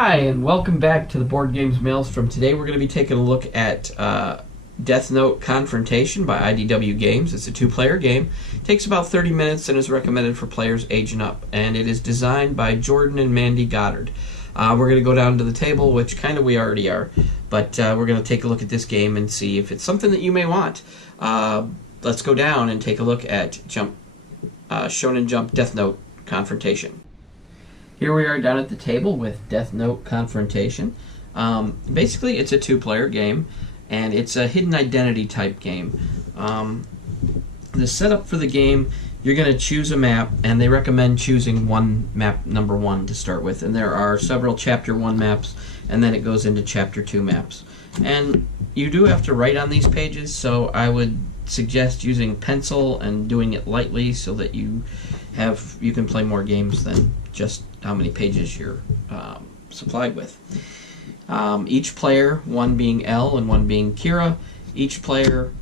Hi, and welcome back to the Board Games Maelstrom. Today we're going to be taking a look at Deathnote Confrontation by IDW Games. It's a two-player game. It takes about 30 minutes and is recommended for players age and up. And it is designed by Jordan and Mandy Goddard. We're going to go down to the table, which kind of we already are. But we're going to take a look at this game and see if it's something that you may want. Let's go down and take a look at Shonen Jump Deathnote Confrontation. Here we are down at the table with Deathnote Confrontation. Basically, it's a two-player game, and it's a hidden identity type game. The setup for the game, you're going to choose a map, and they recommend choosing map number 1 to start with. And there are several Chapter 1 maps, and then it goes into Chapter 2 maps. And you do have to write on these pages, so I would suggest using pencil and doing it lightly so that you can play more games than just how many pages you're supplied with. Each player, one being L and one being Kira, each player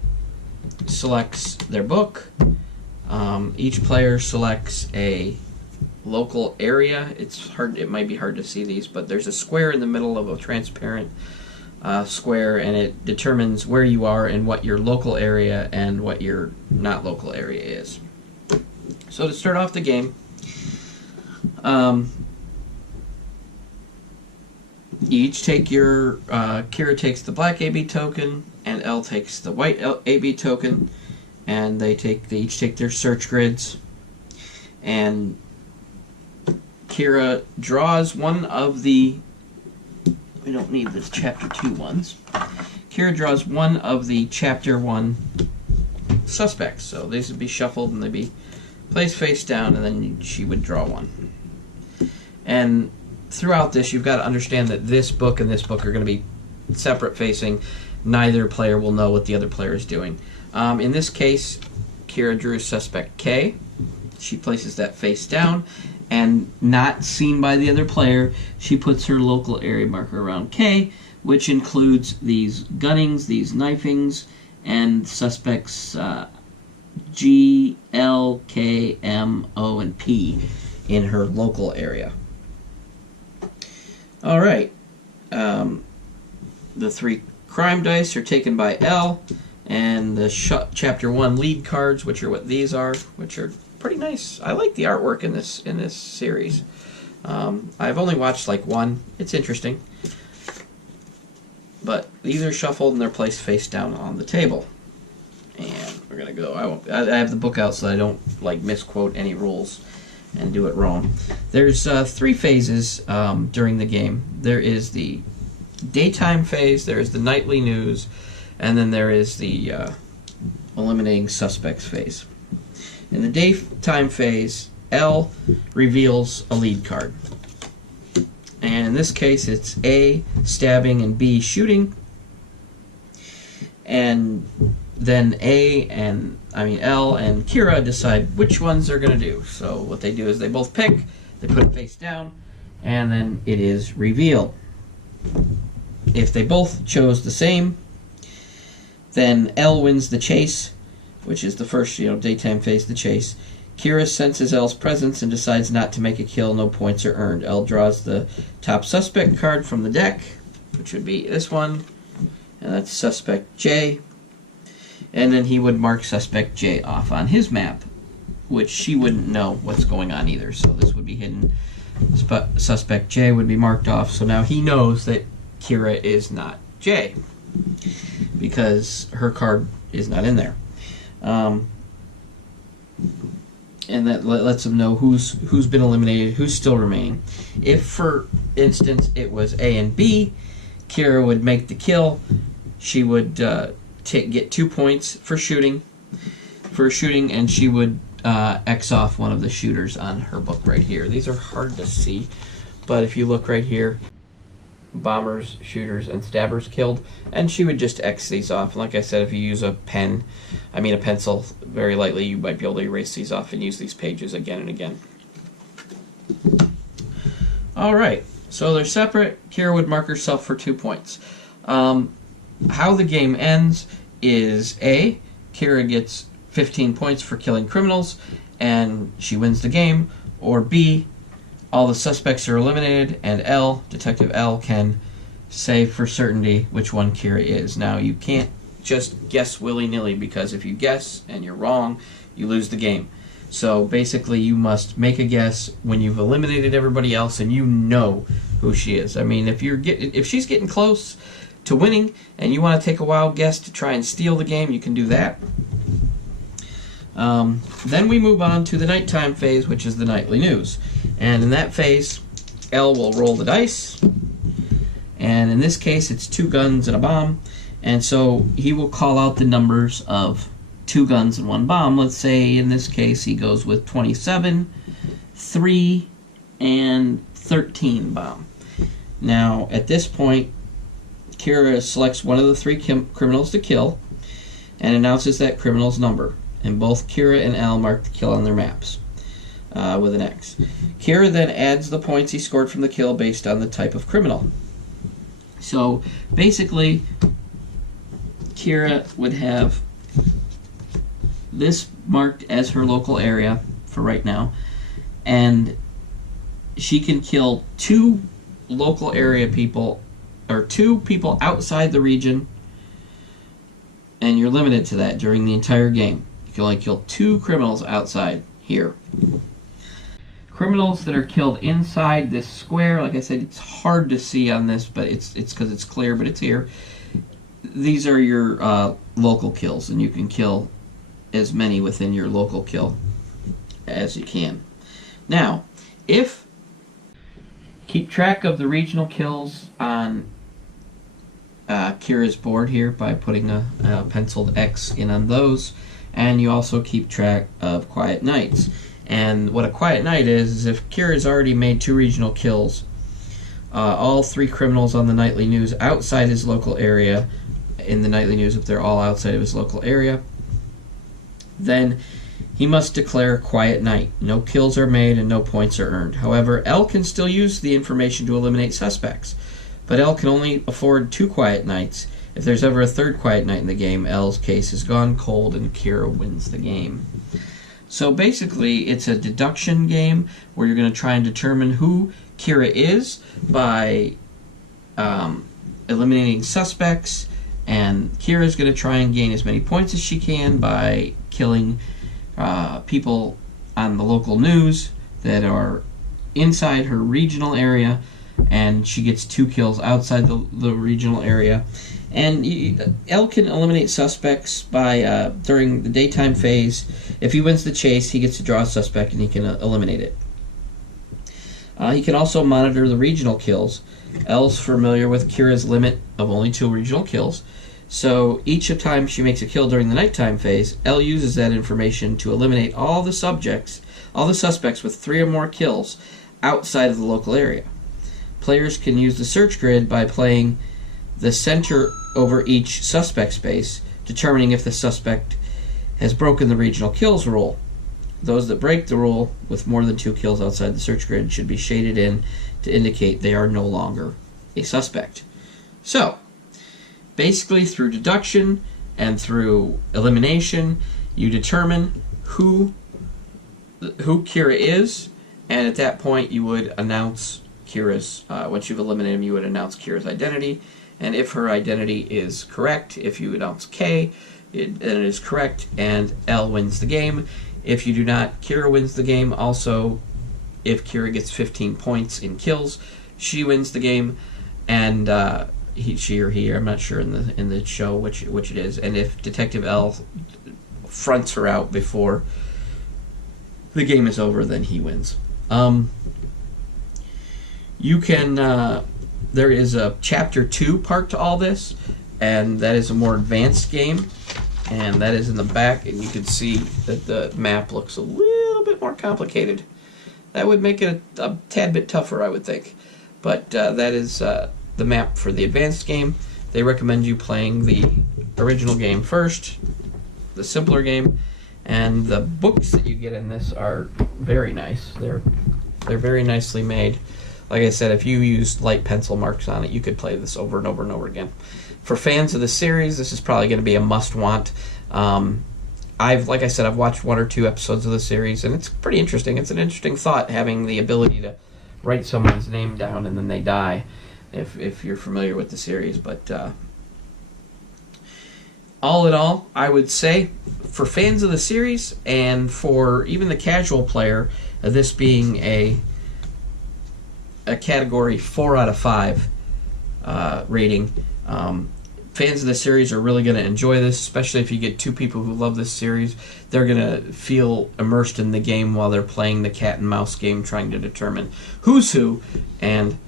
selects their book. Each player selects a local area. It might be hard to see these, but there's a square in the middle of a transparent square, and it determines where you are and what your local area and what your not local area is. So to start off the game, you each take your, Kira takes the black AB token, and L takes the white AB token, and they each take their search grids, and Kira draws one of the, we don't need the Chapter 2 ones, Kira draws one of the Chapter 1 suspects, so these would be shuffled and they'd be placed face down, and then she would draw one. And throughout this, you've got to understand that this book and this book are going to be separate facing. Neither player will know what the other player is doing. In this case, Kira drew suspect K. She places that face down, and not seen by the other player, she puts her local area marker around K, which includes these gunnings, these knifings, and suspects G, L, K, M, O, and P in her local area. Alright, the 3 crime dice are taken by L, and the Chapter 1 lead cards, which are what these are, which are pretty nice. I like the artwork in this series. I've only watched like one. It's interesting. But these are shuffled and they're placed face down on the table. And we're going to go. I have the book out so I don't like misquote any rules and do it wrong. There's 3 phases during the game. There is the daytime phase, there is the nightly news, and then there is the eliminating suspects phase. In the daytime phase, L reveals a lead card. And in this case, it's A, stabbing, and B, shooting. And then L and Kira decide which ones they're going to do. So what they do is they both pick, they put it face down, and then it is revealed. If they both chose the same, then L wins the chase, which is the first, daytime phase, the chase. Kira senses L's presence and decides not to make a kill. No points are earned. L draws the top suspect card from the deck, which would be this one, and that's suspect J. And then he would mark suspect J off on his map, which she wouldn't know what's going on either, so this would be hidden. Suspect J would be marked off, so now he knows that Kira is not J, because her card is not in there. And that lets him know who's been eliminated, who's still remaining. If, for instance, it was A and B, Kira would make the kill. She would get 2 points for shooting, and she would X off one of the shooters on her book right here. These are hard to see, but if you look right here, bombers, shooters, and stabbers killed, and she would just X these off. And like I said, if you use a pencil very lightly, you might be able to erase these off and use these pages again and again. Alright, so they're separate. Kira would mark herself for 2 points. How the game ends is A, Kira gets 15 points for killing criminals, and she wins the game, or B, all the suspects are eliminated, and Detective L, can say for certainty which one Kira is. Now, you can't just guess willy-nilly, because if you guess and you're wrong, you lose the game. So basically, you must make a guess when you've eliminated everybody else and you know who she is. I mean, if she's getting close to winning and you want to take a wild guess to try and steal the game, you can do that. Then we move on to the nighttime phase, which is the nightly news. And in that phase, L will roll the dice. And in this case, it's 2 guns and a bomb. And so he will call out the numbers of 2 guns and 1 bomb. Let's say in this case he goes with 27, 3, and 13 bomb. Now, at this point, Kira selects one of the 3 criminals to kill and announces that criminal's number. And both Kira and Al mark the kill on their maps with an X. Kira then adds the points he scored from the kill based on the type of criminal. So basically, Kira would have this marked as her local area for right now, and she can kill 2 local area people, or 2 people outside the region, and you're limited to that during the entire game. You can only kill 2 criminals outside here. Criminals that are killed inside this square, like I said, it's hard to see on this, but it's because it's clear, but it's here. These are your local kills, and you can kill as many within your local kill as you can. Now, keep track of the regional kills on Kira's board here by putting a penciled X in on those, and you also keep track of Quiet Nights. And what a Quiet Night is if Kira's already made 2 regional kills, all 3 criminals on the nightly news outside his local area, in the nightly news if they're all outside of his local area, then he must declare Quiet Night. No kills are made and no points are earned. However, L can still use the information to eliminate suspects, but L can only afford 2 Quiet Nights. If there's ever a 3rd Quiet Night in the game, L's case is gone cold and Kira wins the game. So basically, it's a deduction game where you're going to try and determine who Kira is by eliminating suspects, and Kira's going to try and gain as many points as she can by killing people on the local news that are inside her regional area, and she gets 2 kills outside the regional area. And L can eliminate suspects by, during the daytime phase, if he wins the chase, he gets to draw a suspect and he can eliminate it. He can also monitor the regional kills. L's familiar with Kira's limit of only 2 regional kills, so each time she makes a kill during the nighttime phase, L uses that information to eliminate all the suspects with 3 or more kills outside of the local area. Players can use the search grid by playing the center over each suspect space, determining if the suspect has broken the regional kills rule. Those that break the rule with more than 2 kills outside the search grid should be shaded in to indicate they are no longer a suspect. So, basically through deduction and through elimination, you determine who Kira is, and at that point you would announce Kira's, once you've eliminated him, you would announce Kira's identity. And if her identity is correct, if you announce K, then it is correct, and L wins the game. If you do not, Kira wins the game. Also, if Kira gets 15 points in kills, she wins the game, and she or he, I'm not sure in the show which it is. And if Detective L fronts her out before the game is over, then he wins. You can. There is a Chapter 2 part to all this, and that is a more advanced game, and that is in the back, and you can see that the map looks a little bit more complicated. That would make it a tad bit tougher, I would think. But that is the map for the advanced game. They recommend you playing the original game first, the simpler game, and the books that you get in this are very nice. They're very nicely made. Like I said, if you used light pencil marks on it, you could play this over and over and over again. For fans of the series, this is probably going to be a must-want. Like I said, I've watched 1 or 2 episodes of the series, and it's pretty interesting. It's an interesting thought, having the ability to write someone's name down and then they die, if you're familiar with the series. But all in all, I would say for fans of the series and for even the casual player, this being a category 4 out of 5 rating. Fans of the series are really going to enjoy this, especially if you get two people who love this series. They're going to feel immersed in the game while they're playing the cat and mouse game, trying to determine who's who, and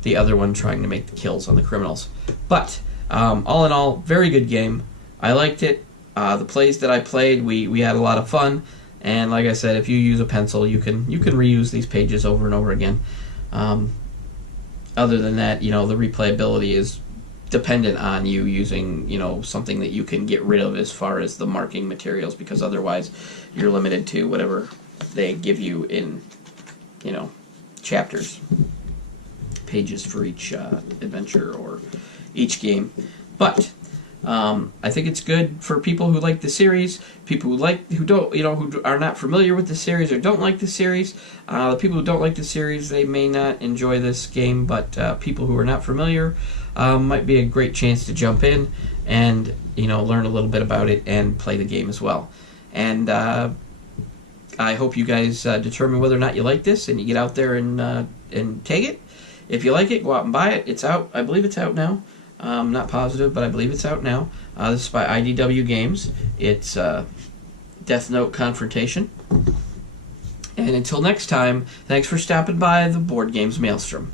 the other one trying to make the kills on the criminals. But all in all, very good game. I liked it. The plays that I played, we had a lot of fun. And like I said, if you use a pencil, you can reuse these pages over and over again. Other than that, the replayability is dependent on you using, something that you can get rid of as far as the marking materials, because otherwise you're limited to whatever they give you in, chapters, pages for each adventure or each game. But I think it's good for people who like the series, people who don't, who are not familiar with the series or don't like the series. The people who don't like the series, they may not enjoy this game, but people who are not familiar might be a great chance to jump in and learn a little bit about it and play the game as well. And I hope you guys determine whether or not you like this, and you get out there and take it. If you like it, go out and buy it. It's out. I believe it's out now. I'm not positive, but I believe it's out now. This is by IDW Games. It's Deathnote Confrontation. And until next time, thanks for stopping by the Board Games Maelstrom.